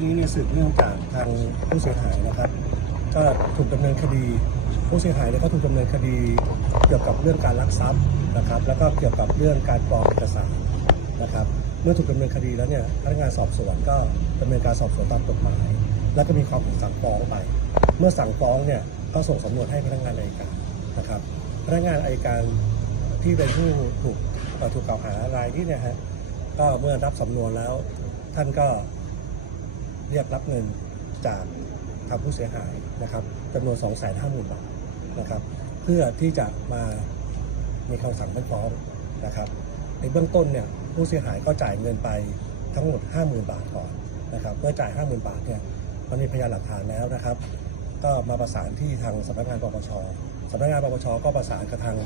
นี้เนี่ยสืบเนื่องจากทางผู้เสียหายนะครับก็ถูกดำเนินคดี ผู้เสียหายเนี่ยก็ถูกดำเนินคดี เกี่ยวกับเรื่องการลักทรัพย์นะครับ แล้วก็เกี่ยวกับเรื่องการปลอมเอกสารนะครับ เมื่อถูกดำเนินคดีแล้วเนี่ยพนักงานสอบสวนก็ดำเนินการสอบสวนตามกฎหมาย แล้วก็มีความผิดสั่งฟ้องไป เมื่อสั่งฟ้องเนี่ยก็ส่งสำนวนให้พนักงานอัยการนะครับพนักงานอัยการที่เป็นผู้ถูกถูกกล่าวหารายนี้เนี่ยฮะก็เมื่อรับสำนวนแล้วท่านก็ เรียกรับเงินจากทางผู้เสียหายนะครับจำนวน2 5 0 0 0 0บาทนะครับ เพื่อที่จะมามีคำสั่งไม่ฟ้องนะครับ ในเบื้องต้นเนี่ยผู้เสียหายก็จ่ายเงินไปทั้งหมด 50,000 บาทก่อนนะครับเมื่อจ่าย 50,000 บาทเนี่ยมันมีพยานหลักฐานแล้วนะครับ ก็มาประสานที่ทางสำนักงานปปชสำนักงานปปชก็ประสานกับทาง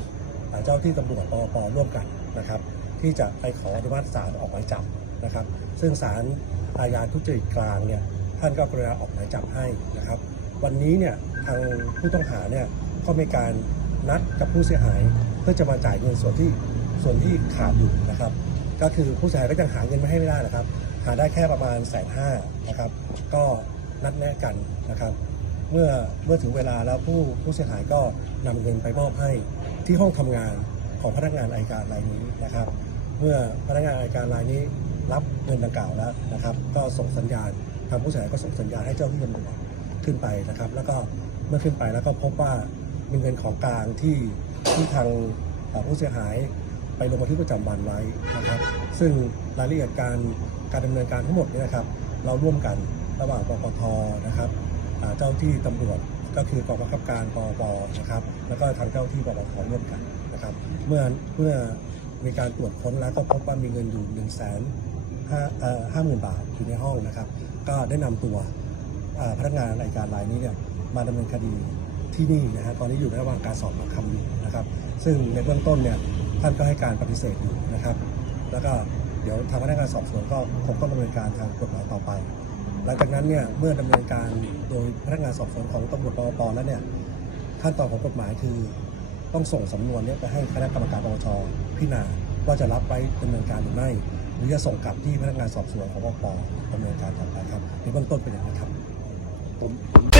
เจ้าที่ตำรวจปปร่วมกันนะครับ ที่จะไปขออนุมัติศาลออกหมายจับนะครับ ซึ่งศาลอาญาทุจริตกลางเนี่ยท่านก็กรุณาออกหมายจับให้นะครับ วันนี้เนี่ยทางผู้ต้องหาเนี่ยก็มีการนัดกับผู้เสียหายเพื่อจะมาจ่ายเงินส่วนที่ส่วนที่ขาดอยู่นะครับ ก็คือผู้เสียหายก็ยังหาเงินมาให้ไม่ได้นะครับ หาได้แค่ประมาณแสนห้านะครับ ก็นัดแนะกันนะครับ เมื่อเมื่อถึงเวลาแล้วผู้ผู้เสียหายก็นำเงินไปมอบให้ที่ห้องทำงานของพนักงานอัยการรายนี้นะครับ เมื่อพนักงานอัยการรายนี้รับเงินดังกล่าวแล้วนะครับ ก็ส่งสัญญาณทางผู้เสียหายก็ส่งสัญญาณให้เจ้าที่ตำรวจขึ้นไปนะครับ แล้วก็เมื่อขึ้นไปแล้วก็พบว่ามีเงินของกลางที่ที่ทางผู้เสียหายไปลงบันทึกประจำวันไว้นะครับ ซึ่งรายละเอียดการการดำเนินการทั้งหมดนี่ยนะครับ เราร่วมกันระหว่างปปทนะครับเจ้าที่ตำรวจก็คือกองบังคับการปปนะครับ แล้วก็ทางเจ้าที่ปปทร่วมกันนะครับ เมื่อเมื่อ มีการตรวจค้นแล้วก็พบว่ามีเงินอยู่1นึ่งแสนห้าห้าหมื่นบาทอยู่ในห้องนะครับ ก็ได้นำตัวพนักงานอัยการรายนี้เนี่ยมาดำเนินคดีที่นี่นะฮะตอนนี้อยู่ในระหว่างการสอบปากคำอยู่นะครับ ซึ่งในเบื้องต้นเนี่ยท่านก็ให้การปฏิเสธอยู่นะครับ แล้วก็เดี๋ยวทางพนักงานสอบสวนก็คงต้องดำเนินการทางกฎหมายต่อไป หลังจากนั้นเนี่ยเมื่อดำเนินการโดยพนักงานสอบสวนของตำรวจปปปแล้วเนี่ยขั้นตอนของกฎหมายคือ ต้องส่งสำนวนเนี้ไปให้คณะกรรมการปปชพิจารณาว่าจะรับไว้ดำเนินการหรือไม่ หรือจะส่งกลับที่พนักงานสอบสวนของปปปดำเนินการต่อไปครับในเบื้องต้นเป็นอย่างนี้ครับผมผม